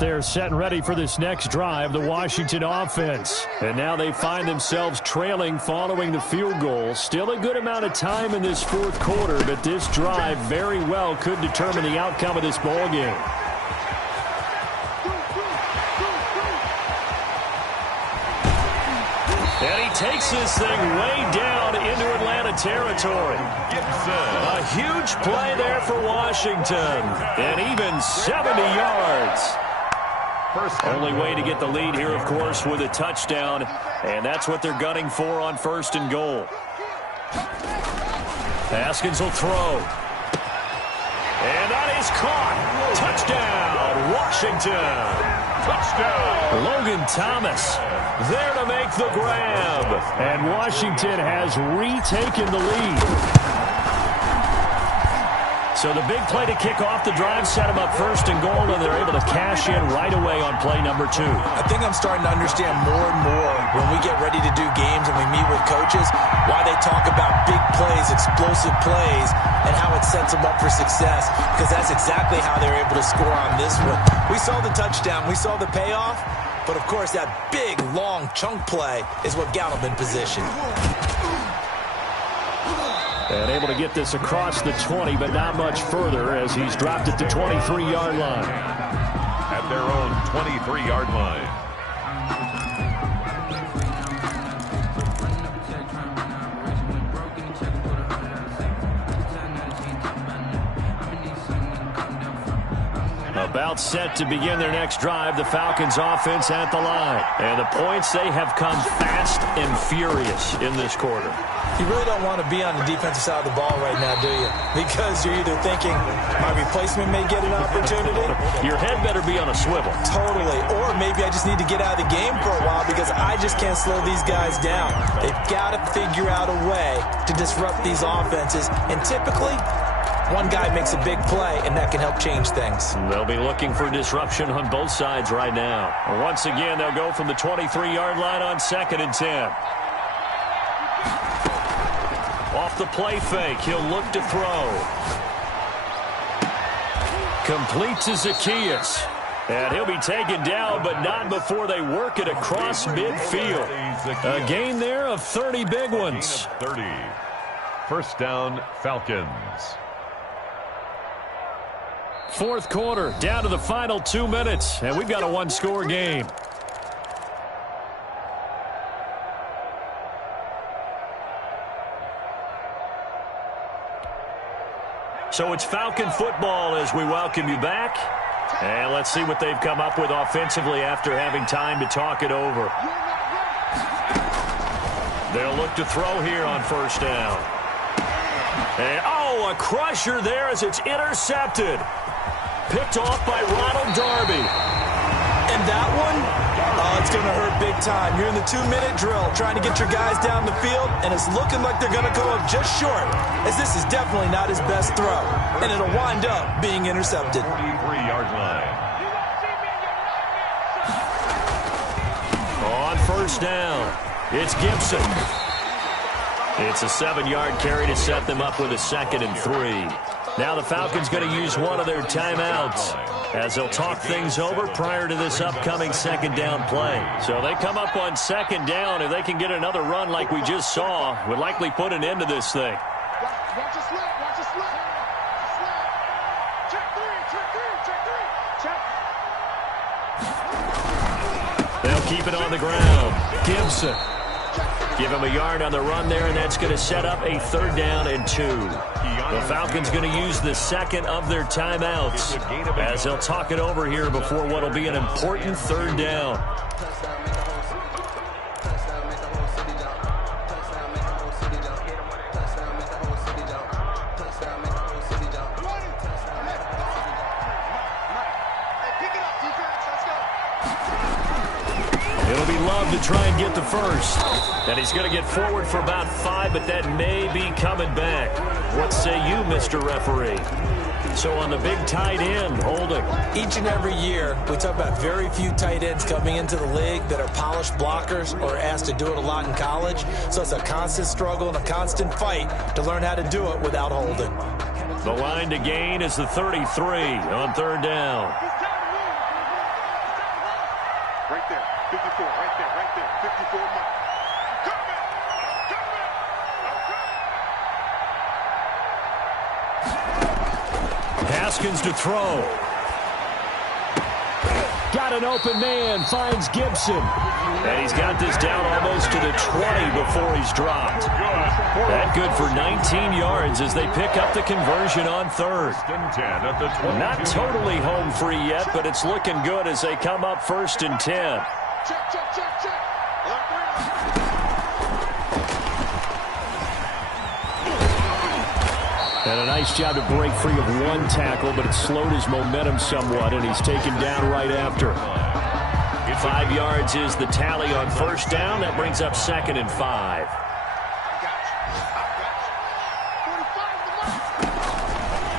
there set and ready for this next drive, the Washington offense. And now they find themselves trailing following the field goal. Still a good amount of time in this fourth quarter, but this drive very well could determine the outcome of this ball game. And he takes this thing way down into Atlanta territory. A huge play there for Washington. And even 70 yards. Only way to get the lead here, of course, with a touchdown. And that's what they're gunning for on 1st and goal. Haskins will throw. And that is caught. Touchdown, Washington. Touchdown. Logan Thomas there to make the grab. And Washington has retaken the lead. So the big play to kick off the drive set them up 1st and goal, and they're able to cash in right away on play number 2. I think I'm starting to understand more and more when we get ready to do games and we meet with coaches why they talk about big plays, explosive plays, and how it sets them up for success, because that's exactly how they're able to score on this one. We saw the touchdown. We saw the payoff. But, of course, that big, long chunk play is what got them in position. And able to get this across the 20, but not much further as he's dropped it to 23-yard line. At their own 23-yard line. About set to begin their next drive, the Falcons offense at the line. And the points, they have come fast and furious in this quarter. You really don't want to be on the defensive side of the ball right now, do you? Because you're either thinking my replacement may get an opportunity. Your head better be on a swivel. Totally. Or maybe I just need to get out of the game for a while because I just can't slow these guys down. They've got to figure out a way to disrupt these offenses. And typically, one guy makes a big play, and that can help change things. They'll be looking for disruption on both sides right now. Once again, they'll go from the 23-yard line on 2nd and 10. Off the play fake, he'll look to throw. Complete to Zacchaeus. And he'll be taken down, but not before they work it across midfield. A gain there of 30 big ones. 30. First down, Falcons. Fourth quarter, down to the final 2 minutes, and we've got a one-score game. So it's Falcon football as we welcome you back. And let's see what they've come up with offensively after having time to talk it over. They'll look to throw here on 1st down. And, a crusher there as it's intercepted. Picked off by Ronald Darby. And that one? It's going to hurt big time. You're in the 2-minute drill trying to get your guys down the field, and it's looking like they're going to go up just short, as this is definitely not his best throw. And it'll wind up being intercepted. 43-yard line. On 1st down, it's Gibson. It's a 7-yard carry to set them up with a 2nd and 3. Now the Falcons going to use one of their timeouts as they'll talk things over prior to this upcoming 2nd down play. So they come up on 2nd down. If they can get another run like we just saw, would likely put an end to this thing. Watch a slip, watch a slip. Check three. They'll keep it on the ground. Gibson. Give him a yard on the run there, and that's going to set up a 3rd down and 2. The Falcons going to use the 2nd of their timeouts as they'll talk it over here before what will be an important 3rd down. It'll be Love to try and get the first. And he's going to get forward for about 5, but that may be coming back. What say you, Mr. Referee? So on the big tight end, holding. Each and every year, we talk about very few tight ends coming into the league that are polished blockers or asked to do it a lot in college. So it's a constant struggle and a constant fight to learn how to do it without holding. The line to gain is the 33 on 3rd down. Right there. 54. Right there. Right there. 54 mark. Coming. Haskins to throw. Got an open man, finds Gibson. And he's got this down almost to the 20 before he's dropped. That good for 19 yards as they pick up the conversion on third. Not totally home free yet, but it's looking good as they come up 1st and 10. Check, check, check, check. And a nice job to break free of one tackle, but it slowed his momentum somewhat, and he's taken down right after. 5 yards is the tally on 1st down. That brings up 2nd and 5.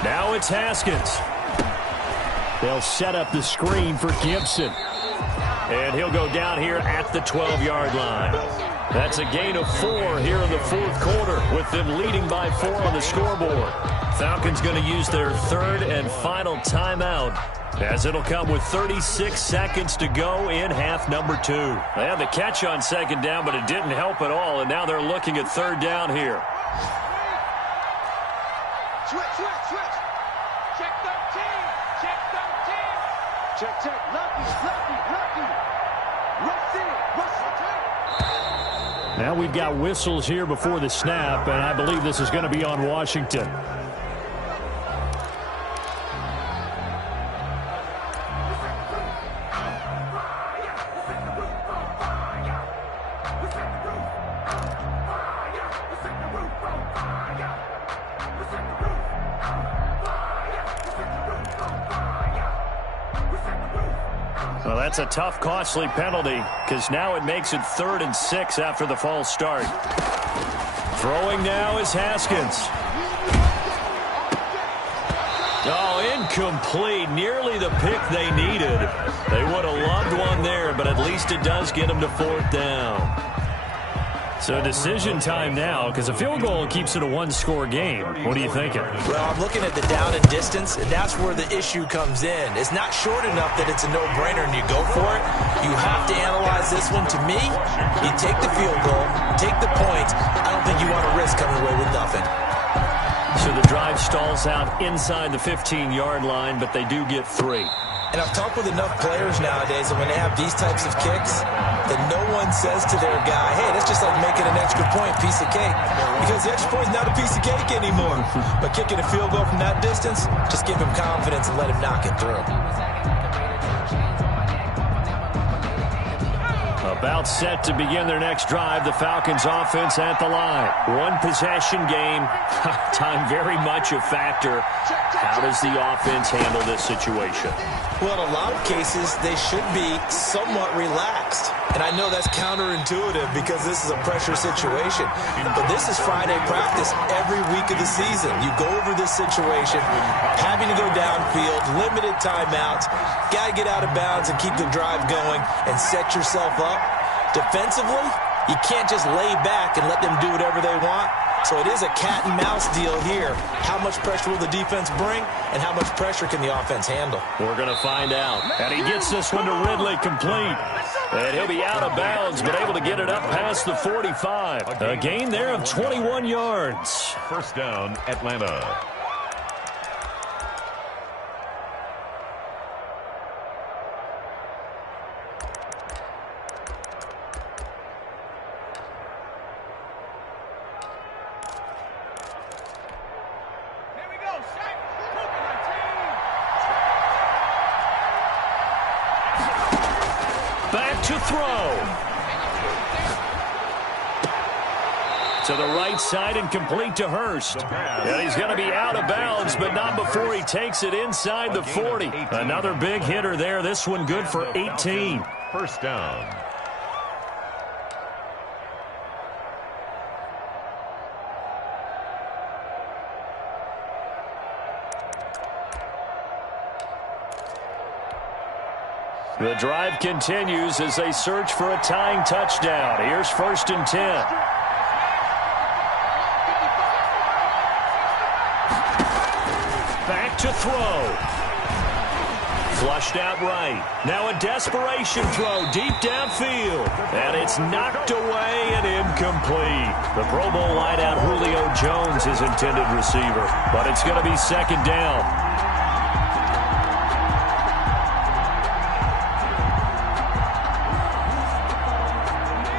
Now it's Haskins. They'll set up the screen for Gibson. And he'll go down here at the 12-yard line. That's a gain of 4 here in the 4th quarter, with them leading by 4 on the scoreboard. Falcons going to use their 3rd and final timeout, as it'll come with 36 seconds to go in half number 2. They had the catch on 2nd down, but it didn't help at all, and now they're looking at 3rd down here. Switch, switch, switch. Check 13. Check 13. Check, check. Lucky, lucky, lucky. Now we've got whistles here before the snap, and I believe this is going to be on Washington. Well, that's a tough, costly penalty, because now it makes it 3rd and 6 after the false start. Throwing now is Haskins. Oh, incomplete. Nearly the pick they needed. They would have loved one there, but at least it does get them to 4th down. So decision time now, because a field goal keeps it a one-score game. What are you thinking? Well, I'm looking at the down and distance, and that's where the issue comes in. It's not short enough that it's a no-brainer and you go for it. You have to analyze this one. To me, you take the field goal, take the points. I don't think you want to risk coming away with nothing. So the drive stalls out inside the 15-yard line, but they do get 3. And I've talked with enough players nowadays that when they have these types of kicks, that no one says to their guy, hey, that's just like making an extra point, piece of cake. Because the extra point is not a piece of cake anymore. But kicking a field goal from that distance, just give him confidence and let him knock it through. About set to begin their next drive, the Falcons offense at the line. One possession game. Time very much a factor. How does the offense handle this situation? Well, in a lot of cases, they should be somewhat relaxed. And I know that's counterintuitive because this is a pressure situation. But this is Friday practice every week of the season. You go over this situation, having to go downfield, limited timeouts, got to get out of bounds and keep the drive going and set yourself up. Defensively, you can't just lay back and let them do whatever they want. So it is a cat and mouse deal here. How much pressure will the defense bring, and how much pressure can the offense handle? We're going to find out. And he gets this one to Ridley complete. And he'll be out of bounds, but able to get it up past the 45. A gain there of 21 yards. 1st down, Atlanta. To throw. To the right side and complete to Hurst. And he's going to be out of bounds, but not before he takes it inside the 40. Another big hitter there. This one good for 18. 1st down. The drive continues as they search for a tying touchdown. Here's 1st and 10. Back to throw. Flushed out right. Now a desperation throw deep downfield. And it's knocked away and incomplete. The Pro Bowl wideout Julio Jones is intended receiver. But it's going to be second down.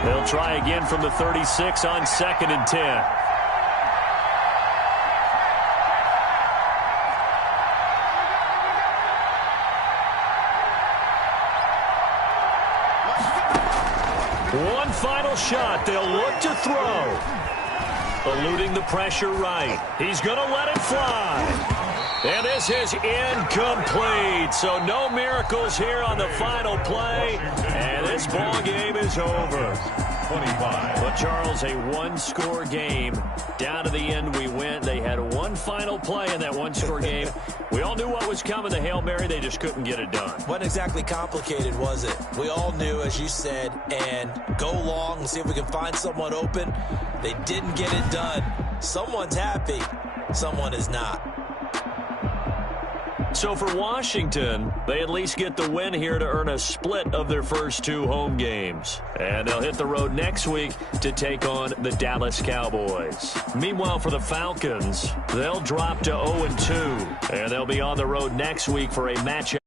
They'll try again from the 36 on 2nd and 10. One final shot. They'll look to throw. Eluding the pressure right. He's going to let it fly. And this is incomplete. So no miracles here on the final play. And this ball game is over. 25. But, Charles, a one-score game. Down to the end we went. They had one final play in that one-score game. We all knew what was coming. The Hail Mary, they just couldn't get it done. Wasn't exactly complicated, was it? We all knew, as you said, and go long and see if we can find someone open. They didn't get it done. Someone's happy. Someone is not. So for Washington, they at least get the win here to earn a split of their first two home games. And they'll hit the road next week to take on the Dallas Cowboys. Meanwhile, for the Falcons, they'll drop to 0-2. And they'll be on the road next week for a matchup.